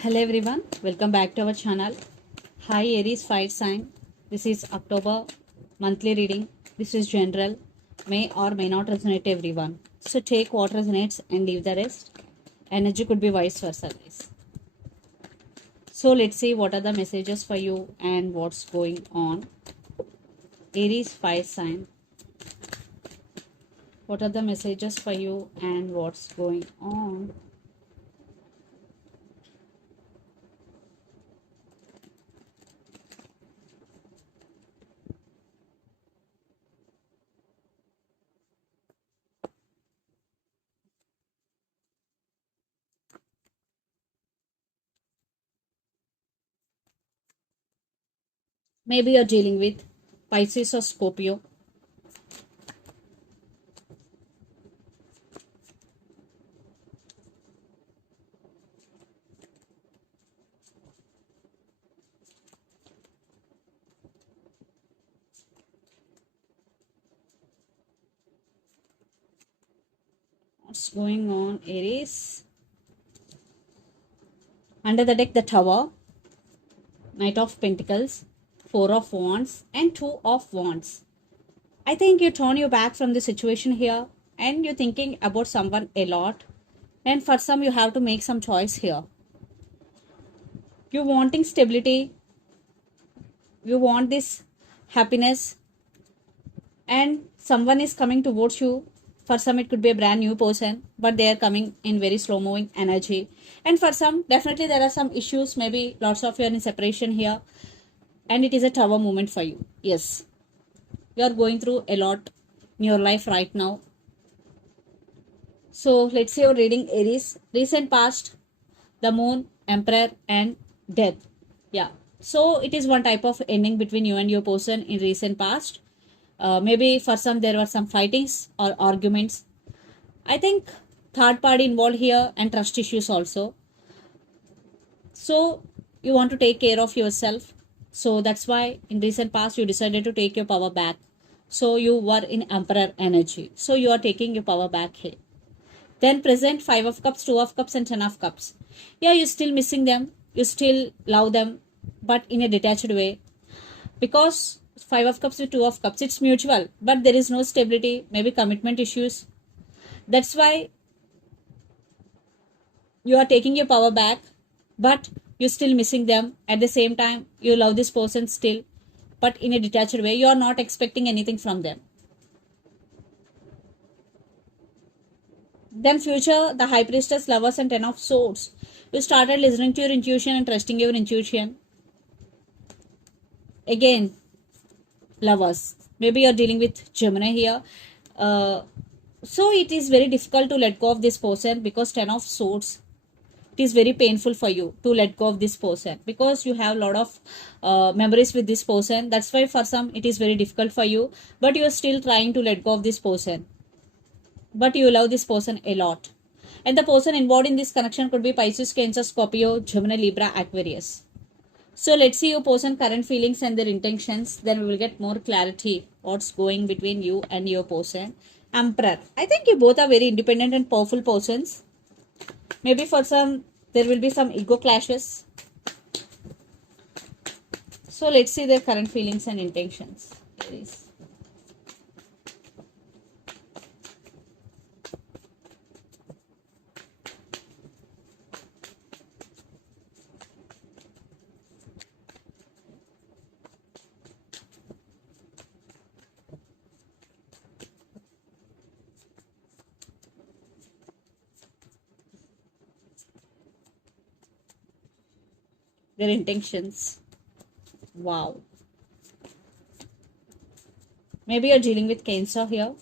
Hello everyone, welcome back to our channel. Hi Aries fire sign. This is October monthly reading. This is general, may or may not resonate everyone. So take what resonates and leave the rest. Energy could be vice versa, guys. So let's see what are the messages for you and what's going on. Aries fire sign. What are the messages for you and what's going on? Maybe you're dealing with Pisces or Scorpio. What's going on, Aries? Under the deck, the Tower, Knight of Pentacles, Four of Wands, and Two of Wands. I think you turn your back from the situation here and you're thinking about someone a lot. And for some, you have to make some choice here. You're wanting stability, you want this happiness, and someone is coming towards you. For some it could be a brand new person, but they are coming in very slow moving energy. And for some, definitely there are some issues, maybe lots of you are in separation here, and it is a tower moment for you. Yes, you are going through a lot in your life right now. So let's say you're reading Aries, recent past, the moon, emperor, and death. Yeah, so it is one type of ending between you and your person in recent past. Maybe for some there were some fightings or arguments. I think third party involved here and trust issues also. So you want to take care of yourself. So that's why in recent past you decided to take your power back. So you were in emperor energy. So you are taking your power back here. Then present Five of Cups, Two of Cups, and Ten of Cups. Yeah, you're still missing them. You still love them, but in a detached way. Because Five of Cups with Two of Cups, it's mutual, but there is no stability, maybe commitment issues. That's why you are taking your power back, but you're still missing them. At the same time, you love this person still, but in a detached way. You are not expecting anything from them. Then future, the High Priestess, Lovers, and Ten of Swords. You started listening to your intuition and trusting your intuition. Again, Lovers. Maybe you're dealing with Gemini here. So it is very difficult to let go of this person because Ten of Swords, it is very painful for you to let go of this person because you have a lot of memories with this person. That's why for some it is very difficult for you, but you're still trying to let go of this person. But you love this person a lot. And the person involved in this connection could be Pisces, Cancer, Scorpio, Gemini, Libra, Aquarius. So let's see your person current feelings and their intentions. Then we will get more clarity what's going between you and your person. Emperor. I think you both are very independent and powerful persons. Maybe for some there will be some ego clashes. So let's see their current feelings and intentions. Aries. Their intentions. Wow. Maybe you're dealing with Cancer here.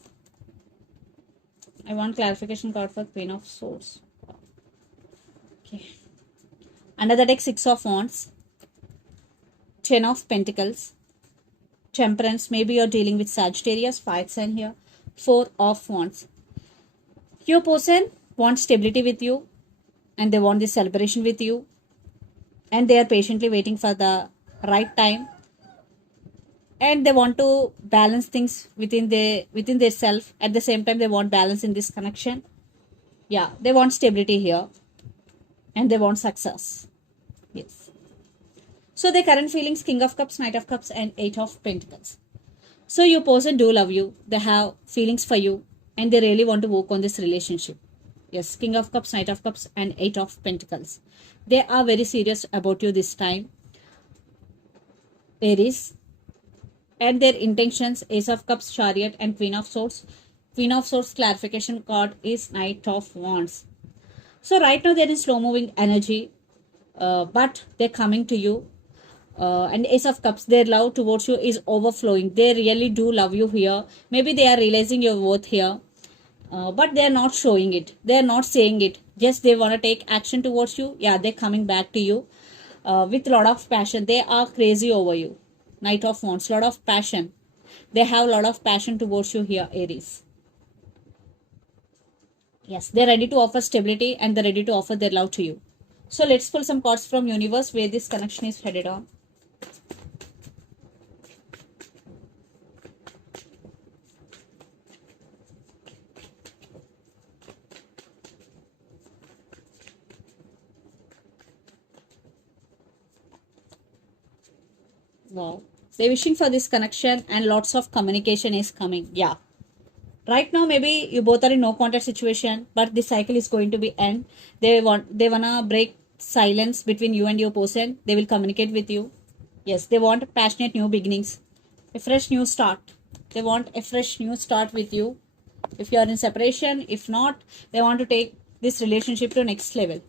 I want clarification card for Queen of Swords. Okay. Under the deck, Six of Wands, Ten of Pentacles, Temperance. Maybe you're dealing with Sagittarius, fire sign here. Four of Wands. Your person wants stability with you and they want this celebration with you, and they are patiently waiting for the right time, and they want to balance things within their self. At the same time they want balance in this connection. Yeah, they want stability here and they want success. Yes. So their current feelings, King of Cups, Knight of Cups, and Eight of Pentacles. So your person do love you. They have feelings for you, and they really want to work on this relationship. Yes, King of Cups, Knight of Cups, and Eight of Pentacles. They are very serious about you this time, Aries. And their intentions, Ace of Cups, Chariot, and Queen of Swords. Queen of Swords clarification card is Knight of Wands. So right now there is slow moving energy, but they're coming to you. And Ace of Cups, their love towards you is overflowing. They really do love you here. Maybe they are realizing your worth here, but they are not showing it. They are not saying it. Just they want to take action towards you. Yeah, they're coming back to you with a lot of passion. They are crazy over you. Knight of Wands, lot of passion. They have a lot of passion towards you here, Aries. Yes, they're ready to offer stability and they're ready to offer their love to you. So let's pull some cards from universe where this connection is headed on. Wow. They're wishing for this connection and lots of communication is coming. Yeah. Right now, maybe you both are in no contact situation, but this cycle is going to be end. They wanna break silence between you and your person. They will communicate with you. Yes, they want passionate new beginnings, a fresh new start. They want a fresh new start with you. If you are in separation, if not, they want to take this relationship to next level.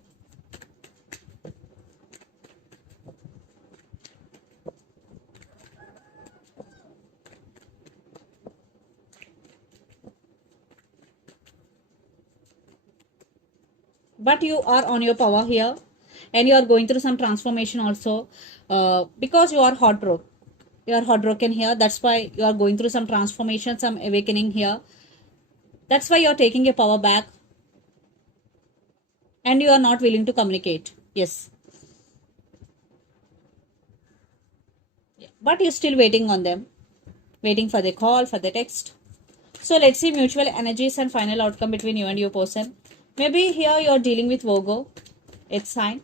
But you are on your power here and you are going through some transformation also, because you are heartbroken. You are heartbroken here. That's why you are going through some transformation, some awakening here. That's why you are taking your power back and you are not willing to communicate. Yes. But you're still waiting on them, waiting for the call, for the text. So let's see mutual energies and final outcome between you and your person. Maybe here you're dealing with Virgo. It's sign.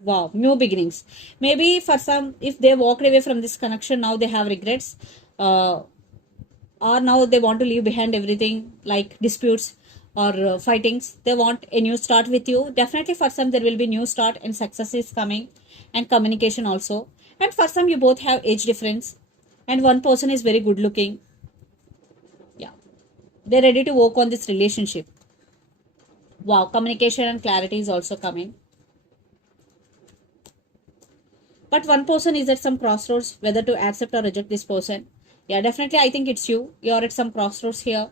Wow, new beginnings. Maybe for some, if they walked away from this connection, now they have regrets. Or now they want to leave behind everything like disputes or fightings. They want a new start with you. Definitely for some, there will be new start and success is coming and communication also. And for some, you both have age difference and one person is very good looking. Yeah, they're ready to work on this relationship. Wow, communication and clarity is also coming. But one person is at some crossroads whether to accept or reject this person. Yeah, definitely I think it's you. You're at some crossroads here.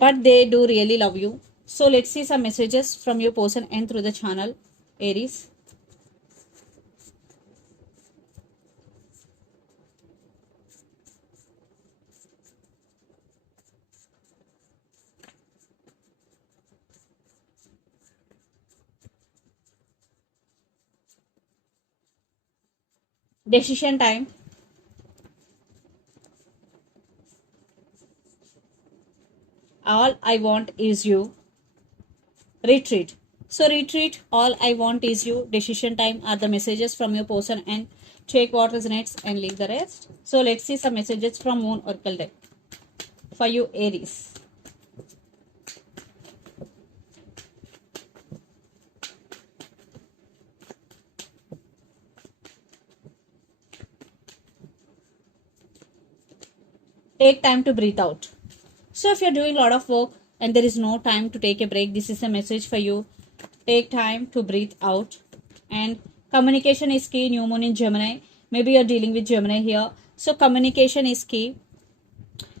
But they do really love you. So let's see some messages from your person and through the channel, Aries. Decision time. All I want is you. Retreat. So retreat, all I want is you. Decision time are the messages from your person and take what resonates and leave the rest. So let's see some messages from Moon Oracle deck for you, Aries. Take time to breathe out. So if you're doing a lot of work and there is no time to take a break, this is a message for you. Take time to breathe out. And communication is key. New moon in Gemini. Maybe you're dealing with Gemini here. So communication is key.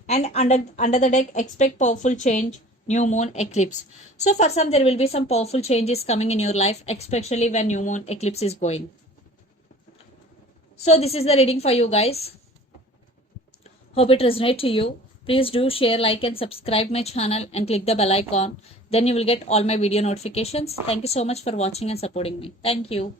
And under the deck, expect powerful change. New moon eclipse. So for some, there will be some powerful changes coming in your life, especially when new moon eclipse is going. So this is the reading for you guys. Hope it resonates to you. Please do share, like and subscribe my channel and click the bell icon. Then you will get all my video notifications. Thank you so much for watching and supporting me. Thank you.